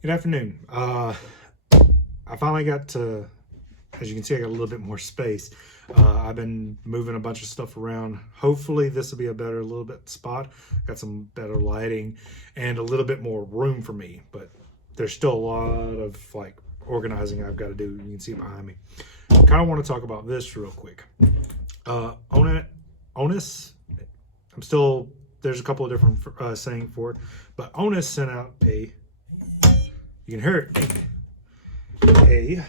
Good afternoon. I finally got to, as you can see, I got a little bit more space. I've been moving a bunch of stuff around. Hopefully this will be a little bit spot. Got some better lighting and a little bit more room for me, but there's still a lot of like organizing I've got to do. You can see it behind me. I kind of want to talk about this real quick. Onnais, there's a couple of different saying for it, but Onnais sent out you can hear it, a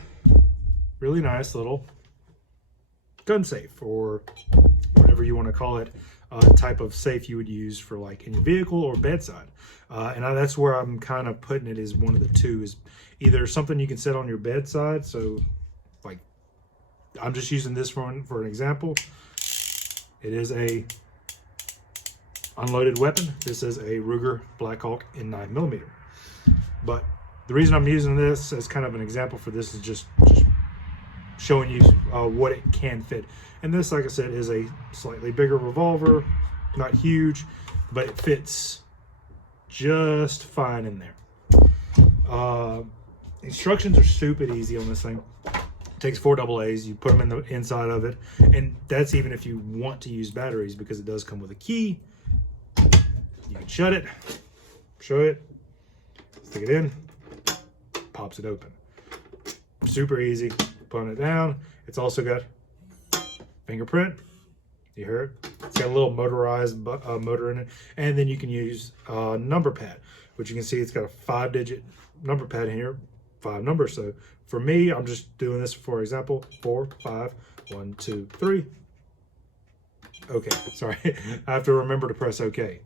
really nice little gun safe, or whatever you want to call it, type of safe you would use for like in your vehicle or bedside. And that's where I'm kind of putting it, is one of the two, is either something you can set on your bedside. So like, I'm just using this one for an example. It is a unloaded weapon. This is a Ruger Black Hawk in 9mm. But the reason I'm using this as kind of an example for this is just showing you what it can fit. And this, like I said, is a slightly bigger revolver, not huge, but it fits just fine in there. Instructions are stupid easy on this thing. It takes 4 AA's. You put them in the inside of it, and that's even if you want to use batteries, because it does come with a key. You can shut it, show it, stick it in, pops it open. Super easy. Putting it down. It's also got fingerprint. You heard it. It's got a little motorized motor in it, and then you can use a number pad, which you can see it's got a 5-digit number pad in here, 5 numbers. So for me, I'm just doing this for example: 4, 5, 1, 2, 3. Okay, sorry, I have to remember to press OK.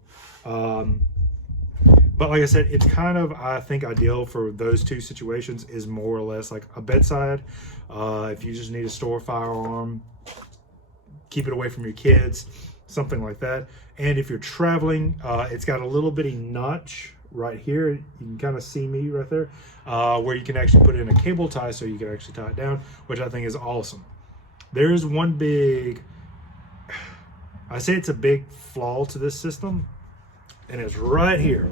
But like I said, it's kind of, I think, ideal for those two situations. Is more or less like a bedside. If you just need to store a firearm, keep it away from your kids, something like that. And if you're traveling, it's got a little bitty notch right here. You can kind of see me right there, where you can actually put in a cable tie, so you can actually tie it down, which I think is awesome. There's one big, I say it's a big flaw to this system, and it's right here.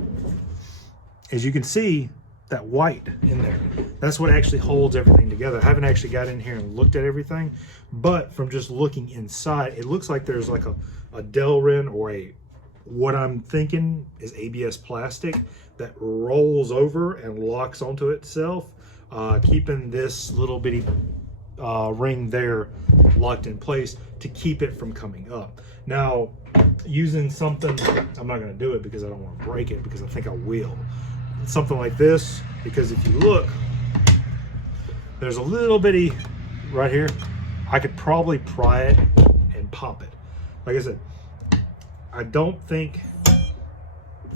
As you can see, that white in there, that's what actually holds everything together. I haven't actually got in here and looked at everything, but from just looking inside, it looks like there's like a Delrin, or what I'm thinking is ABS plastic that rolls over and locks onto itself, keeping this little bitty ring there locked in place to keep it from coming up. Now, using something, I'm not going to do it because I don't want to break it, because I think I will. Something like this, because if you look, there's a little bitty right here. I could probably pry it and pop it. Like I said, I don't think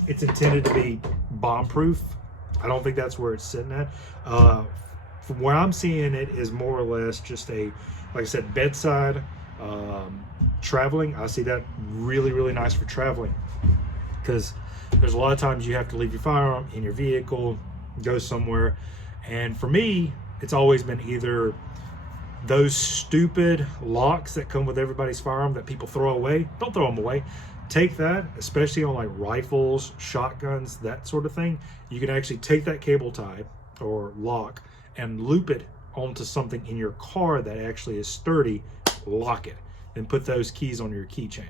it's intended to be bomb proof. I don't think that's where it's sitting at. From where I'm seeing it, is more or less just a, like I said, bedside, traveling. I see that really, really nice for traveling, because there's a lot of times you have to leave your firearm in your vehicle, go somewhere. And for me, it's always been either those stupid locks that come with everybody's firearm that people throw away. Don't throw them away. Take that, especially on like rifles, shotguns, that sort of thing. You can actually take that cable tie or lock and loop it onto something in your car that actually is sturdy, lock it, and put those keys on your keychain.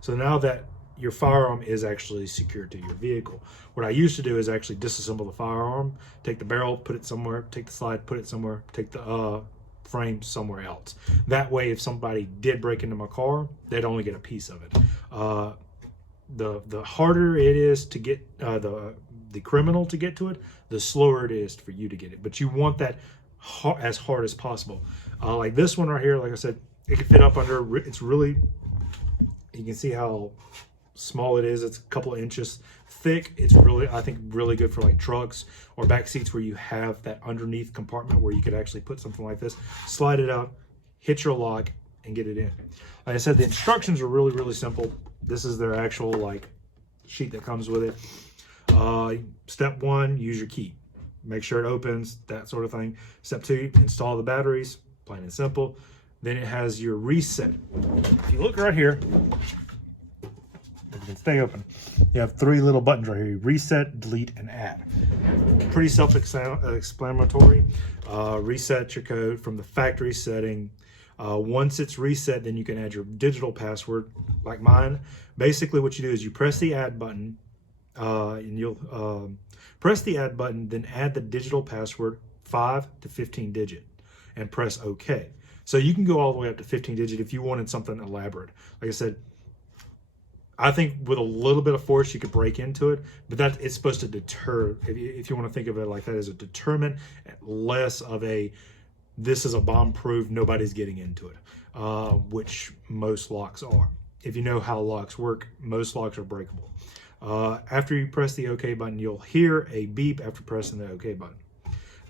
So now that your firearm is actually secured to your vehicle. What I used to do is actually disassemble the firearm, take the barrel, put it somewhere, take the slide, put it somewhere, take the frame somewhere else. That way, if somebody did break into my car, they'd only get a piece of it. The harder it is to get the criminal to get to it, the slower it is for you to get it. But you want that as hard as possible. Like this one right here, like I said, it can fit up under. It's really, you can see how small it is. It's a couple of inches thick. It's really, I think, really good for like trucks or back seats where you have that underneath compartment where you could actually put something like this, slide it out, hit your lock, and get it in. Like I said, the instructions are really, really simple. This is their actual like sheet that comes with it. Step 1, use your key. Make sure it opens, that sort of thing. Step 2, install the batteries, plain and simple. Then it has your reset. If you look right here, it can stay open. You have 3 little buttons right here: reset, delete, and add. pretty self-explanatory. Reset your code from the factory setting. Once it's reset, then you can add your digital password like mine. Basically what you do is you press the add button, and you'll press the add button, then add the digital password 5 to 15 digit and press OK. So you can go all the way up to 15 digit if you wanted something elaborate. Like I said, I think with a little bit of force you could break into it, but that it's supposed to deter, if you want to think of it like that, as a deterrent, less of a this is a bomb proof, nobody's getting into it, which most locks are. If you know how locks work, most locks are breakable. After you press the OK button, you'll hear a beep after pressing the OK button.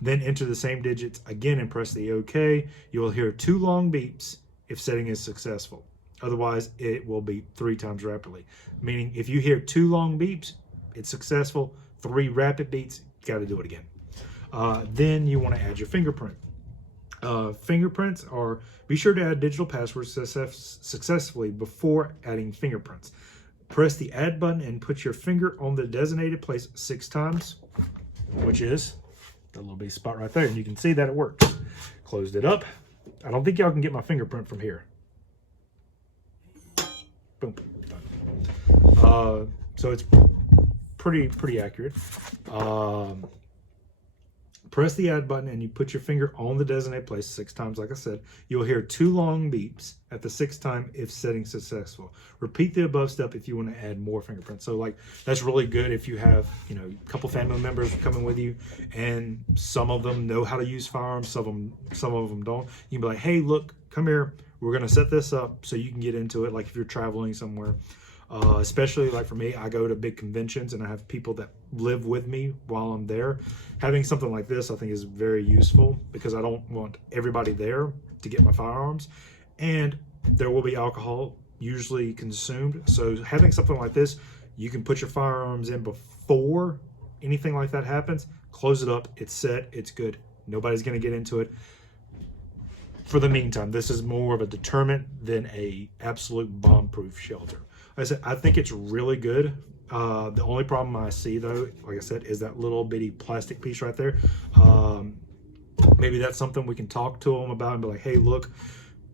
Then enter the same digits again and press the OK. You will hear 2 long beeps if setting is successful. Otherwise, it will beep 3 times rapidly. Meaning, if you hear 2 long beeps, it's successful. 3 rapid beeps, you got to do it again. Then you want to add your fingerprint. Fingerprints are, be sure to add digital passwords successfully before adding fingerprints. Press the add button and put your finger on the designated place 6 times, which is the little bitty spot right there. And you can see that it works. Closed it up. I don't think y'all can get my fingerprint from here. Boom. Done. So it's pretty accurate. Press the add button and you put your finger on the designated place 6 times. Like I said, you'll hear 2 long beeps at the 6th time if setting successful. Repeat the above step if you want to add more fingerprints. So like that's really good if you have, you know, a couple family members coming with you and some of them know how to use firearms, some of them don't. You can be like, hey, look, come here. We're going to set this up so you can get into it. Like if you're traveling somewhere, especially like for me, I go to big conventions and I have people that live with me while I'm there. Having something like this, I think, is very useful because I don't want everybody there to get my firearms, and there will be alcohol usually consumed. So having something like this, you can put your firearms in before anything like that happens, close it up, it's set, it's good. Nobody's going to get into it. For the meantime, this is more of a deterrent than a absolute bomb-proof shelter. Like I said, I think it's really good. The only problem I see, though, like I said, is that little bitty plastic piece right there. Maybe that's something we can talk to them about and be like, hey, look,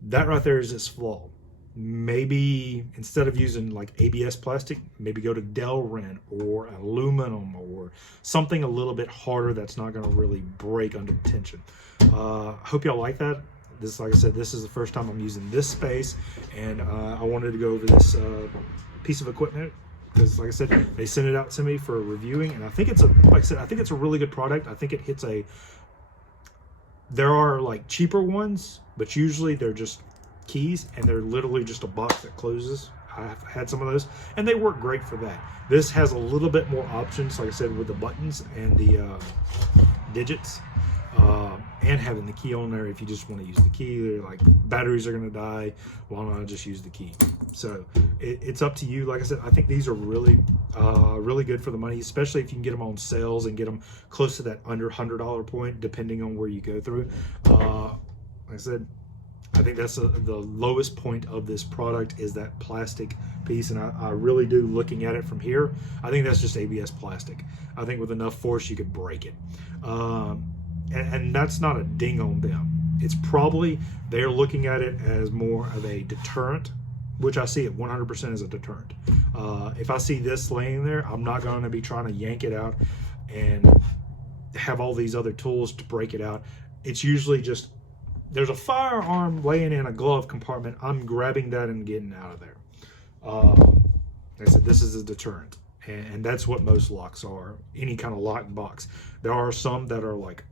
that right there is its flaw. Maybe instead of using like ABS plastic, maybe go to Delrin or aluminum or something a little bit harder that's not going to really break under tension. Hope y'all like that. This, like I said, this is the first time I'm using this space, and I wanted to go over this piece of equipment because, like I said, they sent it out to me for reviewing, and I think it's I think it's a really good product. I think it hits there are like cheaper ones, but usually they're just keys, and they're literally just a box that closes. I've had some of those, and they work great for that. This has a little bit more options, like I said, with the buttons and the digits. And having the key on there if you just want to use the key. They're like, batteries are going to die, why don't I just use the key? So it's up to you. Like I said, I think these are really good for the money, especially if you can get them on sales and get them close to that under $100 point, depending on where you go through. Like I said, I think that's the lowest point of this product is that plastic piece, and I really do, looking at it from here, I think that's just ABS plastic. I think with enough force you could break it. And that's not a ding on them. It's probably they're looking at it as more of a deterrent, which I see it 100% as a deterrent. If I see this laying there, I'm not going to be trying to yank it out and have all these other tools to break it out. It's usually just, there's a firearm laying in a glove compartment. I'm grabbing that and getting out of there. Like I said, this is a deterrent. And that's what most locks are, any kind of lock box. There are some that are like,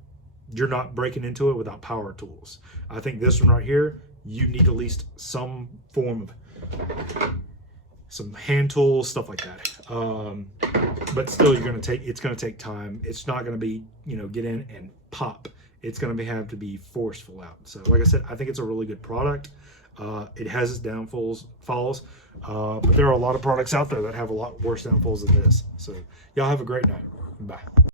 you're not breaking into it without power tools. I think this one right here, you need at least some form of some hand tools, stuff like that. But still, it's gonna take time. It's not gonna be, you know, get in and pop. It's gonna have to be forceful out. So like I said, I think it's a really good product. It has its downfalls, but there are a lot of products out there that have a lot worse downfalls than this. So y'all have a great night. Bye.